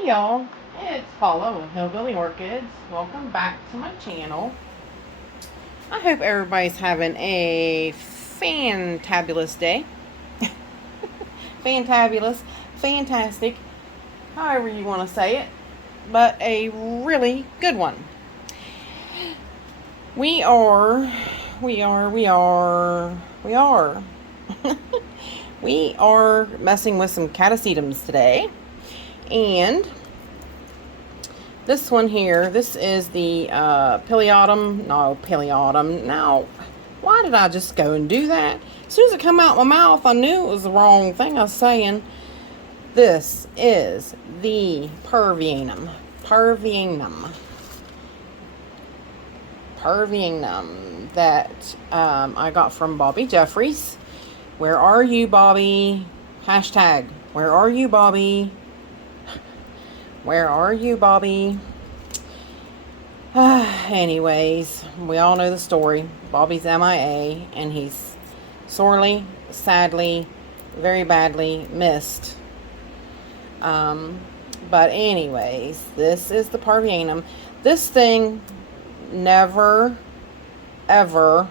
Hey y'all, it's Paula with Hillbilly Orchids. Welcome back to my channel. I hope everybody's having a fantabulous day. Fantabulous, fantastic, however you want to say it, but a really good one. We are we are messing with some Catasetums today. And this one here, this is the Paleotum. Now, why did I just go and do that? As soon as it come out my mouth, I knew it was the wrong thing I was saying. This is the Parvianum that I got from Bobby Jeffries. Where are you, Bobby? Hashtag, where are you, Bobby? Where are you, Bobby? Anyways, we all know the story. Bobby's MIA, and he's sorely, sadly, very badly missed. But anyways, this is the Parvianum. This thing never, ever,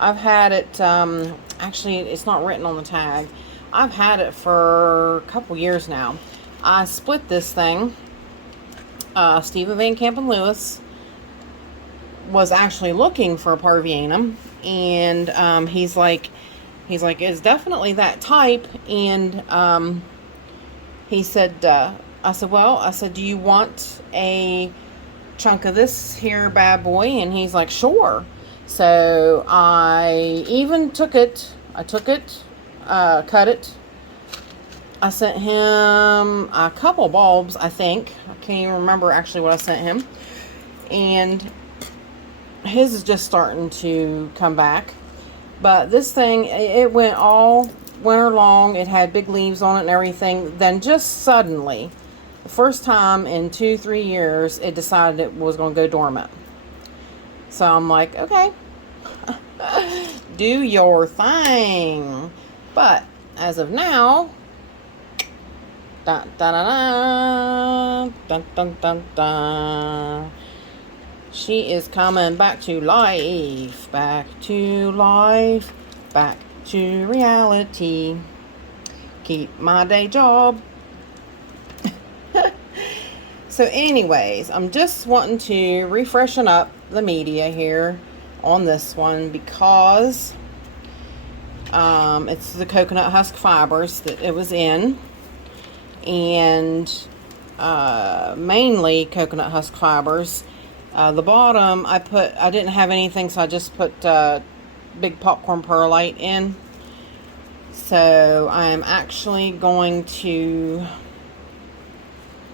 I've had it, actually, it's not written on the tag. I've had it for a couple years now. I split this thing. Stephen Van Camp and Lewis was actually looking for a Parvianum, and he's like, it's definitely that type. And he said, I said, do you want a chunk of this here bad boy? And he's like, sure. So I even took it. Cut it. I sent him a couple bulbs, I think. I can't even remember actually what I sent him. And his is just starting to come back. But this thing, it went all winter long. It had big leaves on it and everything. Then just suddenly, the first time in 2-3 years, it decided it was going to go dormant. So I'm like, okay, do your thing. But as of now, dun, dun, dun, dun, dun, dun, dun. She is coming back to life, back to life, back to reality. Keep my day job. So anyways, I'm just wanting to refreshen up the media here on this one because it's the coconut husk fibers that it was in. And mainly coconut husk fibers. The bottom, I didn't have anything, so I just put big popcorn perlite in. So I'm actually going to,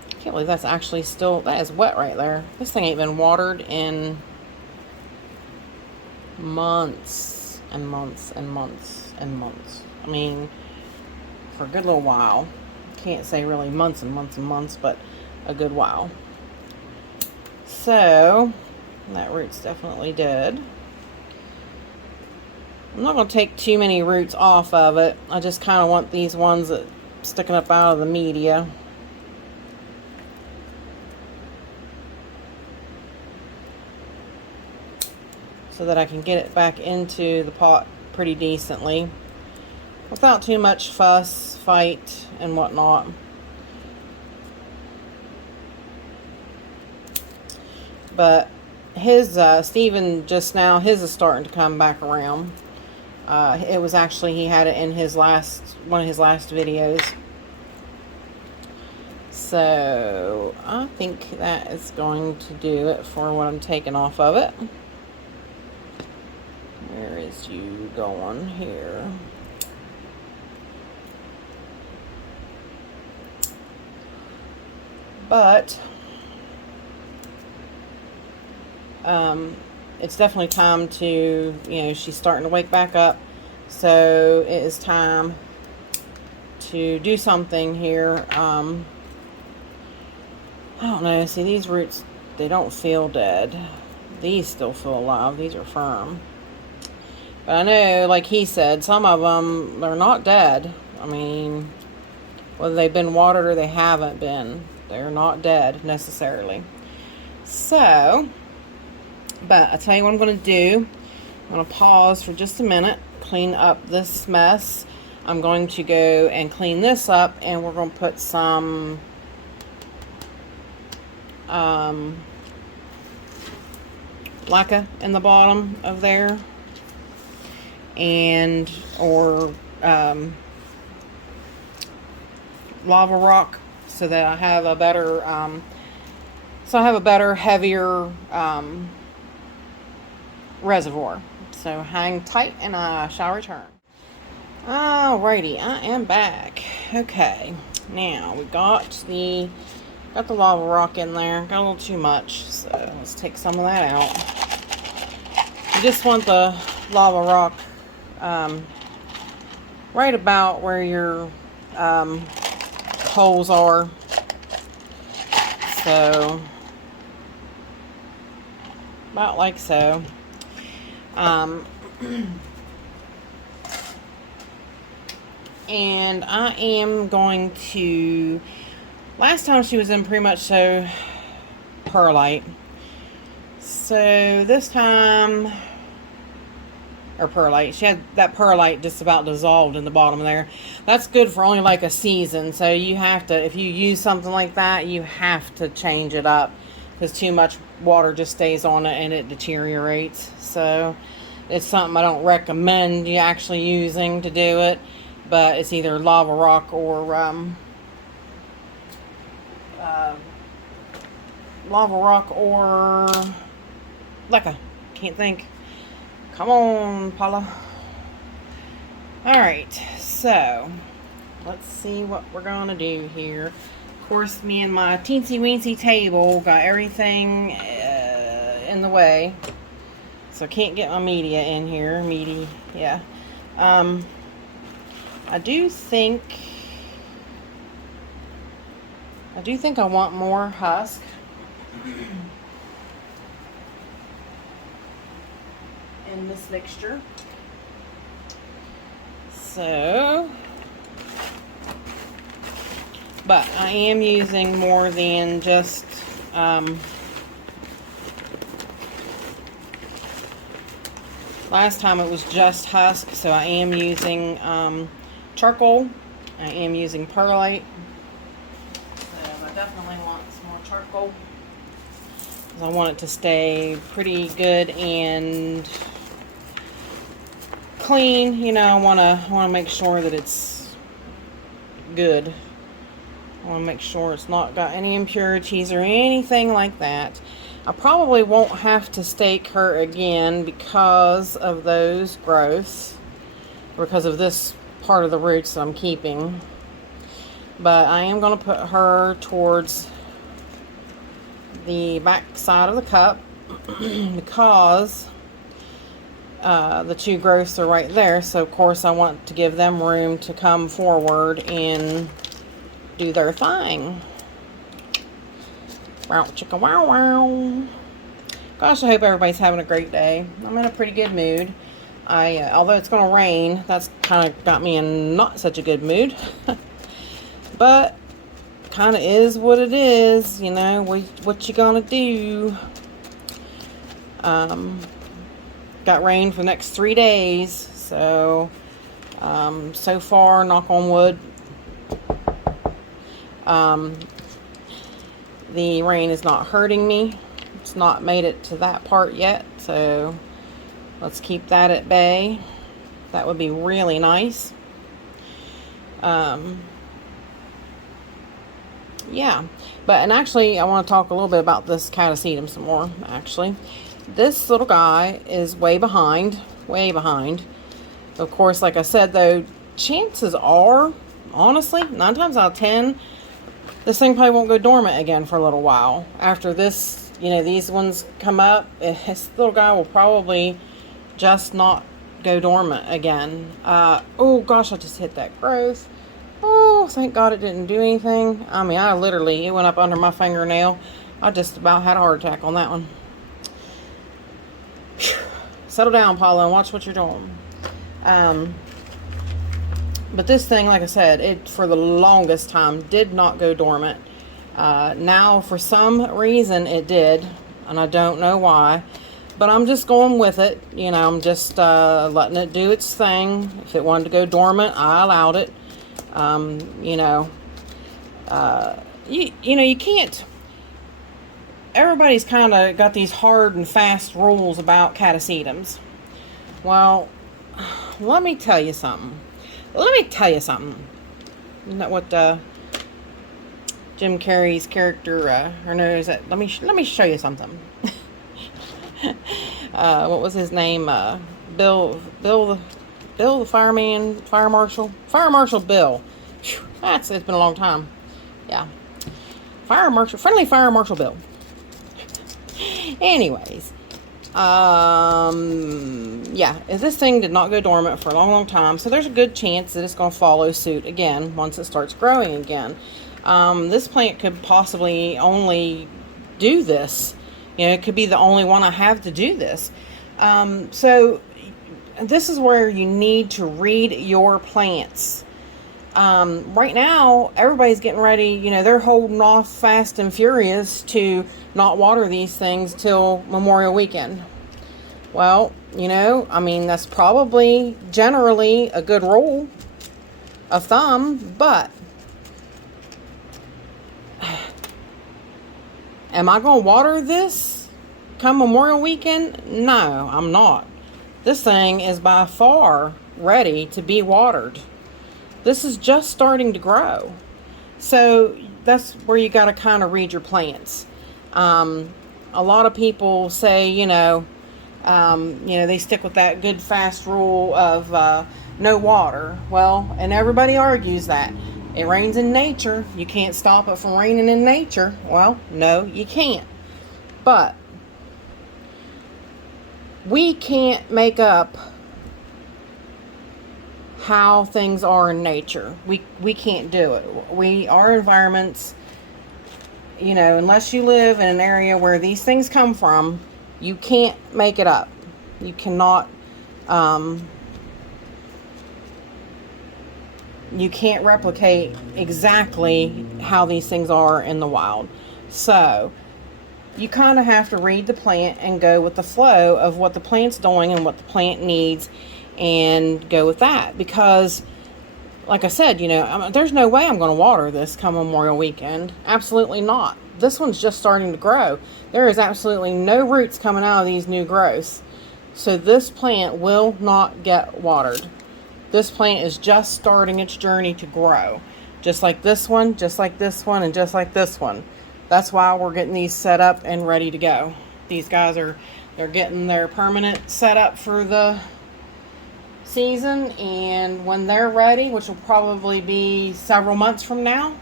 I can't believe that's actually still, that is wet right there. This thing ain't been watered in months and months and months and months. I mean, for a good little while. Can't say really months and months and months, but a good while. So that root's definitely dead. I'm not going to take too many roots off of it. I just kind of want these ones that sticking up out of the media. So that I can get it back into the pot pretty decently without too much fuss, fight, and whatnot. But his, Steven just now, his is starting to come back around. It was actually, he had it in his one of his last videos. So, I think that is going to do it for what I'm taking off of it. Where is you going here? But it's definitely time to, she's starting to wake back up. So it is time to do something here. I don't know. See, these roots, they don't feel dead. These still feel alive. These are firm. But I know, like he said, some of them, they're not dead. I mean, whether they've been watered or they haven't been, They're not dead necessarily. So, but I'll tell you what I'm going to do. I'm going to pause for just a minute, clean up this mess. I'm going to go and clean this up, and we're going to put some lacquer in the bottom of there, and or lava rock, so that I have a better heavier reservoir. So hang tight and I shall return. Alrighty, I am back. Okay, now we got the lava rock in there. Got a little too much, so let's take some of that out. You just want the lava rock right about where your holes are. So about like so. And I am going to, last time she was in pretty much so perlite. So this time, or perlite, she had that perlite just about dissolved in the bottom there. That's good for only like a season. So you have to, if you use something like that, you have to change it up, because too much water just stays on it and it deteriorates. So it's something I don't recommend you actually using to do it. But it's either lava rock or lacquer. Can't think. Come on, Paula. Alright, so let's see what we're gonna do here. Of course, me and my teensy weensy table got everything in the way, so I can't get my media in here. Yeah. I do think I want more husk. In this mixture. So, but I am using more than just last time it was just husk, so I am using charcoal. I am using perlite. So I definitely want some more charcoal, because I want it to stay pretty good and clean. You know, I want to make sure that it's good. I want to make sure it's not got any impurities or anything like that. I probably won't have to stake her again because of those growths, because of this part of the roots that I'm keeping. But I am going to put her towards the back side of the cup because the two growths are right there. So of course I want to give them room to come forward and do their thing. Wow, chicka wow wow. Gosh, I hope everybody's having a great day. I'm in a pretty good mood. Although it's going to rain, that's kind of got me in not such a good mood. But kind of is what it is, you know. What you gonna do? Got rain for the next 3 days, so so far, knock on wood, the rain is not hurting me. It's not made it to that part yet, so let's keep that at bay. That would be really nice. Yeah, and actually I want to talk a little bit about this Catasetum some more. Actually, this little guy is way behind. Of course, like I said, though, chances are, honestly, 9 times out of 10, this thing probably won't go dormant again for a little while. After this, you know, these ones come up, this little guy will probably just not go dormant again. Oh gosh, I just hit that growth. Oh, thank God it didn't do anything. I mean, it went up under my fingernail. I just about had a heart attack on that one. Settle down, Paula, and watch what you're doing. But this thing, like I said, it for the longest time did not go dormant. Now, for some reason, it did, and I don't know why. But I'm just going with it. I'm just letting it do its thing. If it wanted to go dormant, I allowed it. You can't. Everybody's kind of got these hard and fast rules about catasetums. Well, let me tell you something. Isn't that what Jim Carrey's character, or no, is that? Let me show you something. What was his name? Bill the fireman, fire marshal Bill. Whew, it's been a long time. Yeah, friendly fire marshal Bill. Anyways, yeah, this thing did not go dormant for a long time, so there's a good chance that it's going to follow suit again once it starts growing again. This plant could possibly only do this. It could be the only one I have to do this. So this is where you need to read your plants. Right now, everybody's getting ready. They're holding off fast and furious to not water these things till Memorial Weekend. Well, that's probably generally a good rule of thumb, but am I going to water this come Memorial Weekend? No, I'm not. This thing is by far ready to be watered. This is just starting to grow. So that's where you got to kind of read your plants. A lot of people say, they stick with that good fast rule of no water. Well, and everybody argues that. It rains in nature. You can't stop it from raining in nature. Well, no, you can't. But we can't make up how things are in nature. We can't do it. Our environments, unless you live in an area where these things come from, you can't make it up. You cannot, you can't replicate exactly how these things are in the wild. So you kind of have to read the plant and go with the flow of what the plant's doing and what the plant needs, and go with that. Because like I said, there's no way I'm going to water this come Memorial Weekend. Absolutely not. This one's just starting to grow. There is absolutely no roots coming out of these new growths. So this plant will not get watered. This plant is just starting its journey to grow. Just like this one, just like this one, and just like this one. That's why we're getting these set up and ready to go. These guys they're getting their permanent set up for the season, and when they're ready, which will probably be several months from now,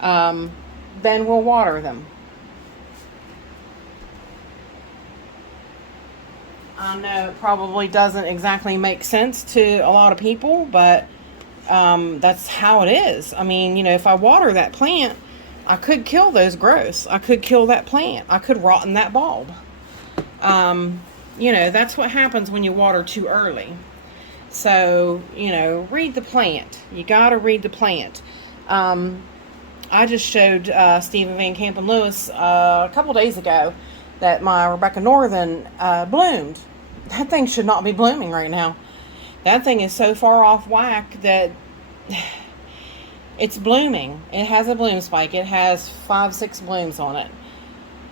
then we'll water them. I know it probably doesn't exactly make sense to a lot of people, but that's how it is. If I water that plant, I could kill those growths. I could kill that plant. I could rotten that bulb. That's what happens when you water too early. So, read the plant. You got to read the plant. I just showed Stephen Van Camp and Lewis a couple days ago that my Rebecca Northern bloomed. That thing should not be blooming right now. That thing is so far off whack that it's blooming. It has a bloom spike. It has 5-6 blooms on it.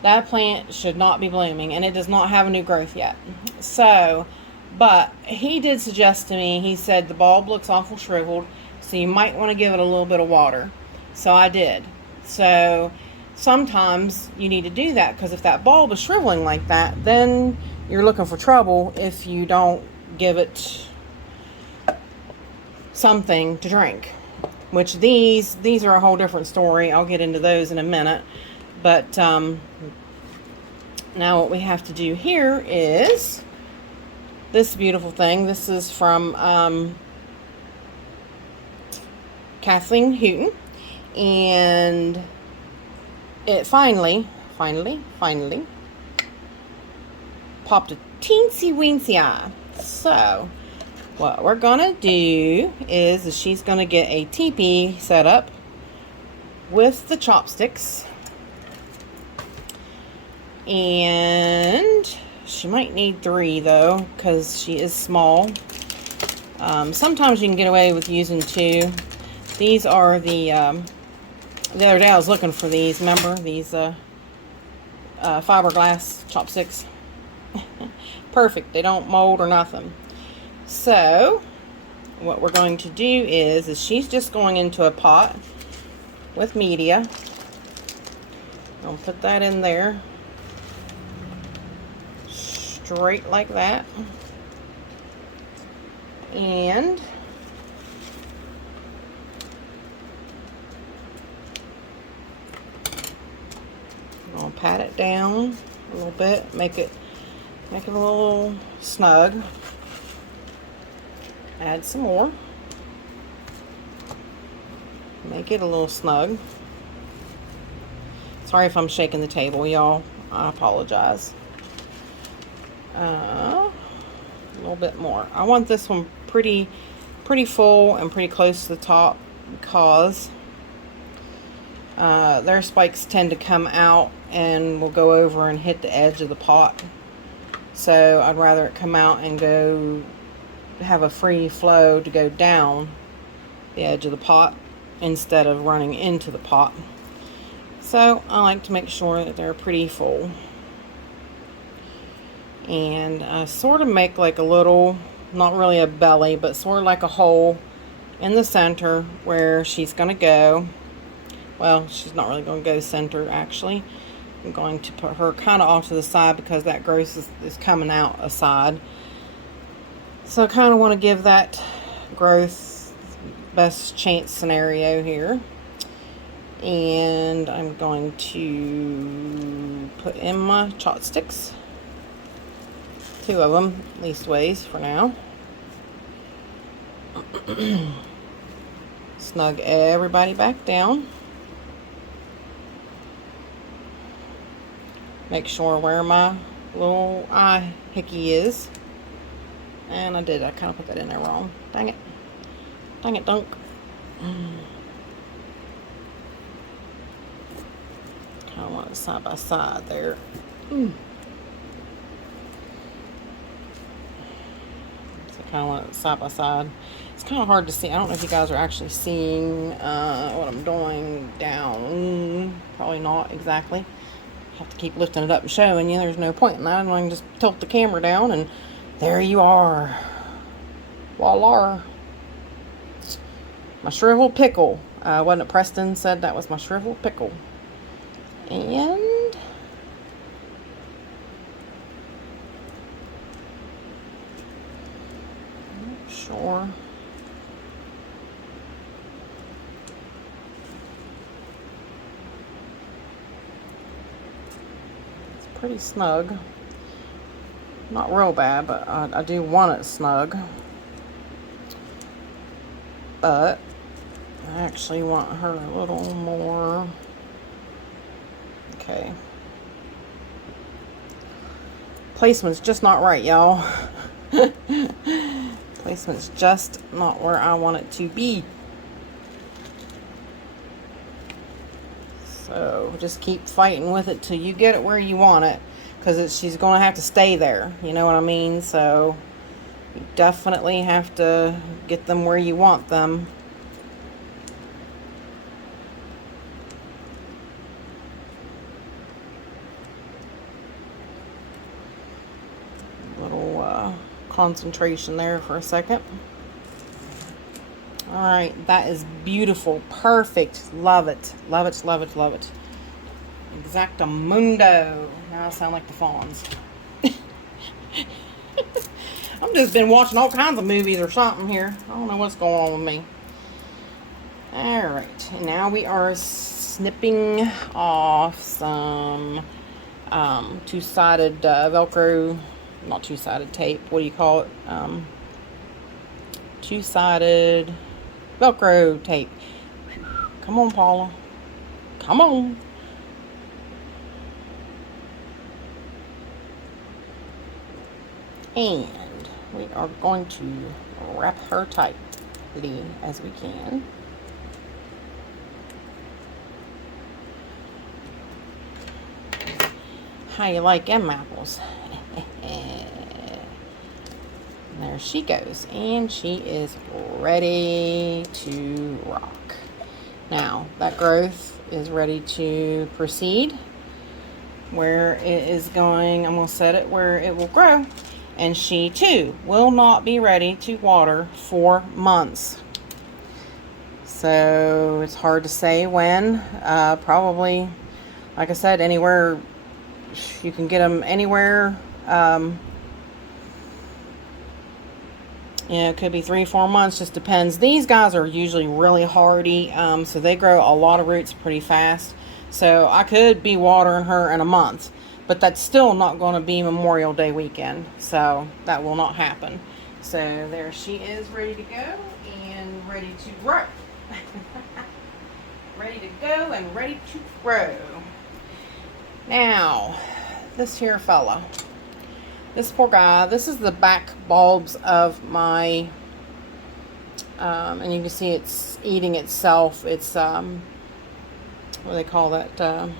That plant should not be blooming, and it does not have a new growth yet. So, but he did suggest to me, he said the bulb looks awful shriveled, so you might want to give it a little bit of water. So I did. So sometimes you need to do that, because if that bulb is shriveling like that, then you're looking for trouble if you don't give it something to drink. Which these are a whole different story. I'll get into those in a minute. But now what we have to do here is this beautiful thing. This is from Kathleen Houghton. And it finally popped a teensy weensy eye. So what we're gonna do is she's gonna get a teepee set up with the chopsticks. And she might need 3 though, because she is small. Sometimes you can get away with using 2. These are the other day I was looking for these, remember? These fiberglass chopsticks. Perfect. They don't mold or nothing. So, what we're going to do is she's just going into a pot with media. I'll put that in there. Straight like that. And I'll pat it down a little bit, make it a little snug. Add some more. Make it a little snug. Sorry if I'm shaking the table, y'all. I apologize. A little bit more. I want this one pretty full and pretty close to the top, because their spikes tend to come out and will go over and hit the edge of the pot. So I'd rather it come out and go have a free flow to go down the edge of the pot instead of running into the pot. So I like to make sure that they're pretty full. And sort of make like a little, not really a belly, but sort of like a hole in the center where she's going to go. Well, she's not really going to go center, actually. I'm going to put her kind of off to the side because that growth is coming out a side. So I kind of want to give that growth best chance scenario here. And I'm going to put in my chopsticks. 2 of them, leastways, for now. Snug everybody back down. Make sure where my little eye hickey is. And I kind of put that in there wrong. Dang it. Dang it, dunk. Kind of want it side by side there. Kind of want it side by side. It's kind of hard to see. I don't know if you guys are actually seeing what I'm doing down. Probably not exactly. Have to keep lifting it up and showing you. There's no point in that. I can just tilt the camera down and there you are. Voila. My shriveled pickle. Wasn't it Preston said that was my shriveled pickle? And sure. It's pretty snug. Not real bad, but I do want it snug. But I actually want her a little more. Okay. Placement's just not right, y'all. Placement's just not where I want it to be. So just keep fighting with it till you get it where you want it, because she's going to have to stay there. You know what I mean? So you definitely have to get them where you want them. Concentration there for a second. All right, that is beautiful, perfect, love it, love it, love it, love it. Exactamundo. Now I sound like the Fawns. I've just been watching all kinds of movies or something here. I don't know what's going on with me. All right, and now we are snipping off some two-sided Velcro. Not two-sided tape. What do you call it? Two-sided Velcro tape. Come on, Paula. Come on. And we are going to wrap her tightly as we can. How you like them apples? There she goes, and she is ready to rock. Now, that growth is ready to proceed. Where it is going, I'm going to set it where it will grow. And she, too, will not be ready to water for months. So, it's hard to say when. Probably, like I said, anywhere. You can get them anywhere. It could be 3-4 months, just depends. These guys are usually really hardy, so they grow a lot of roots pretty fast. So I could be watering her in a month, but that's still not going to be Memorial Day weekend, so that will not happen. So there she is, ready to go and ready to grow. Ready to go and ready to grow. Now, this here fella. This poor guy, this is the back bulbs of my, and you can see it's eating itself. It's, what do they call that?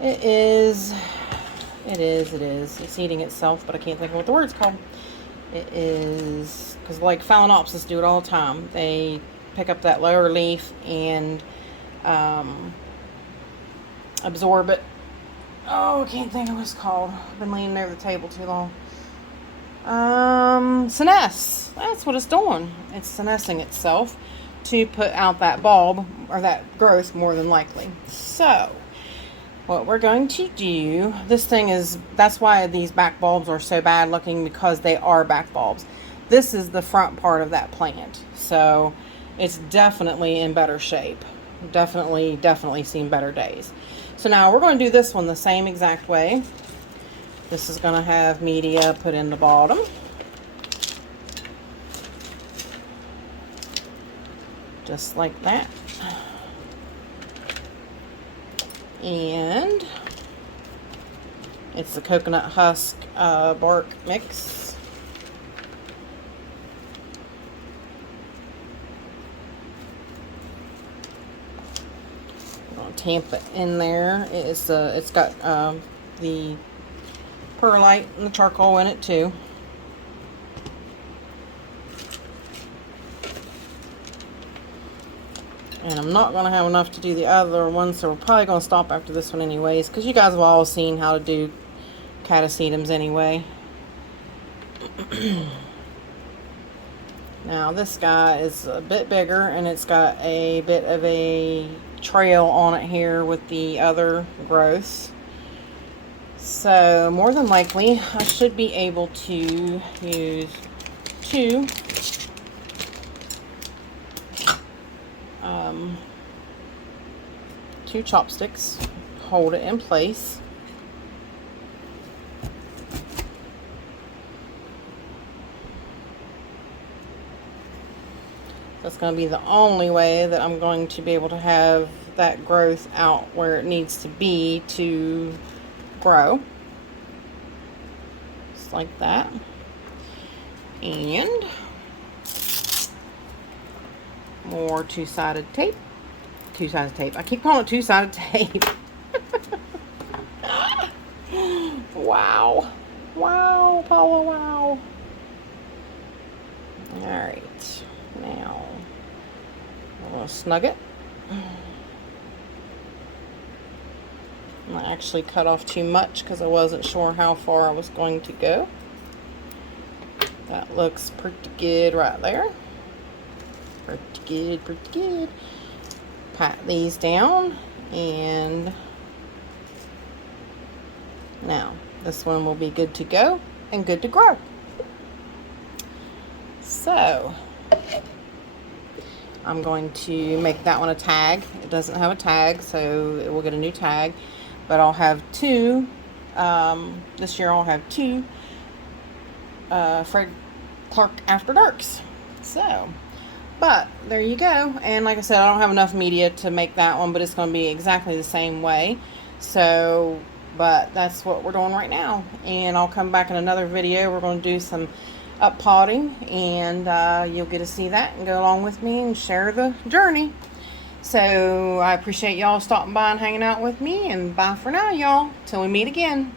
It is. It's eating itself, but I can't think of what the word's called. It is, because like Phalaenopsis do it all the time. They pick up that lower leaf and absorb it. Oh, I can't think of what it's called. I've been leaning over the table too long. Senesce. That's what it's doing. It's senescing itself to put out that bulb, or that growth, more than likely. So, what we're going to do, this thing is, that's why these back bulbs are so bad looking, because they are back bulbs. This is the front part of that plant. So, it's definitely in better shape. Definitely seen better days. So now we're going to do this one the same exact way. This is going to have media put in the bottom. Just like that. And it's the coconut husk bark mix. Tamp it in there. It's got the perlite and the charcoal in it too. And I'm not going to have enough to do the other one, so we're probably going to stop after this one anyways, because you guys have all seen how to do catasetums anyway. Now this guy is a bit bigger, and it's got a bit of a trail on it here with the other growths. So more than likely I should be able to use two chopsticks, hold it in place. That's going to be the only way that I'm going to be able to have that growth out where it needs to be to grow. Just like that. And more two-sided tape. Two-sided tape. I keep calling it two-sided tape. Wow. Wow, Paula, wow. Alright. Now, I'm going to snug it. I actually cut off too much because I wasn't sure how far I was going to go. That looks pretty good right there. Pretty good, pretty good. Pat these down, and now this one will be good to go and good to grow. So I'm going to make that one a tag. It doesn't have a tag, so it will get a new tag, but I'll have two. This year I'll have two Fred Clark After Darks. So, but there you go. And like I said, I don't have enough media to make that one, but it's going to be exactly the same way. So, but that's what we're doing right now. And I'll come back in another video. We're going to do some up potting, and you'll get to see that and go along with me and share the journey. So I appreciate y'all stopping by and hanging out with me. And bye for now, y'all. Till we meet again.